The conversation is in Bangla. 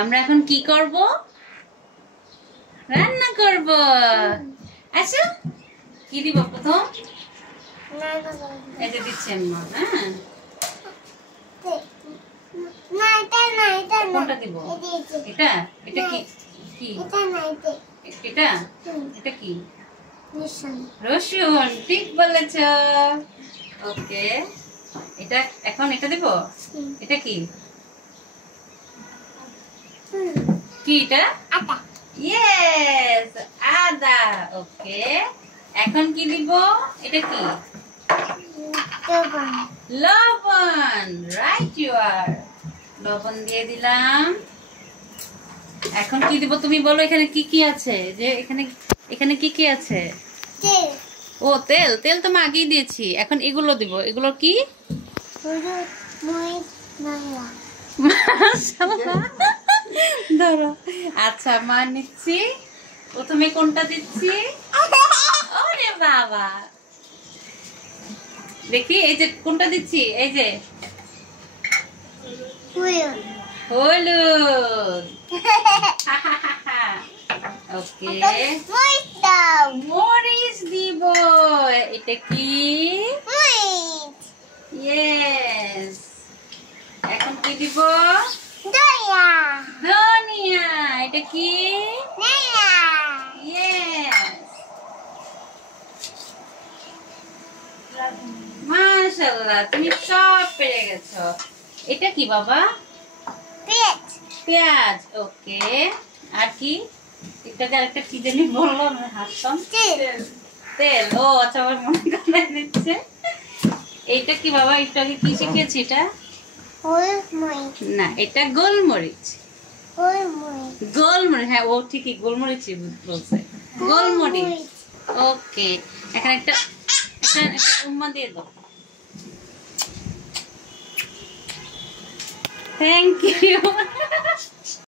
আমরা এখন কি করব? রান্না করব। আচ্ছা কি দিব প্রথম? এটা দিচ্ছি আম্মা। হ্যাঁ কোনটা দিব? এটা এটা কি কি এটা এটা কি? রসুন। ঠিক বলেছ। ওকে এটা এখন এটা দেব। এটা কি কি এটা? ইয়েস আদা। ওকে এখন কি দিব? এটা কি? লবণ। Right you are. লবণ দিয়ে দিলাম। এখন কি দিব তুমি বলো? এখানে কি কি আছে? যে এখানে এখানে কি কি আছে? ও তেল। তেল তো আমি আগেই দিয়েছি। এখন এগুলো দিব। এগুলো কি? ধরো। আচ্ছা মা নিচ্ছি। প্রথমে কোনটা দিচ্ছি? ওরে বাবা দেখি এই যে কোনটা দিচ্ছি। এই যে হলুদ। ওকে মরিচ দিব। এটা কি? ইয়েস। এখন কি দিব? ধনিয়া। এটা কি? ইয়েস। মাশাআল্লাহ তুমি সব পেরে গেছো। এটা কি বাবা? পেঁয়াজ। ওকে আর কি? এটাকে আরেকটা কি জানি বললো না হাসতাম। তেল। ও আচ্ছা আমার মনে করে দিচ্ছে। এইটা কি বাবা? একটু আগে কি শিখেছি? এটা না এটা গোলমরিচ। গোলমরিচ। হ্যাঁ ও ঠিকই গোলমরিচই বলছে। গোলমরিচ। ওকে এখন একটা উম্মা দিয়ে দাও। Thank you.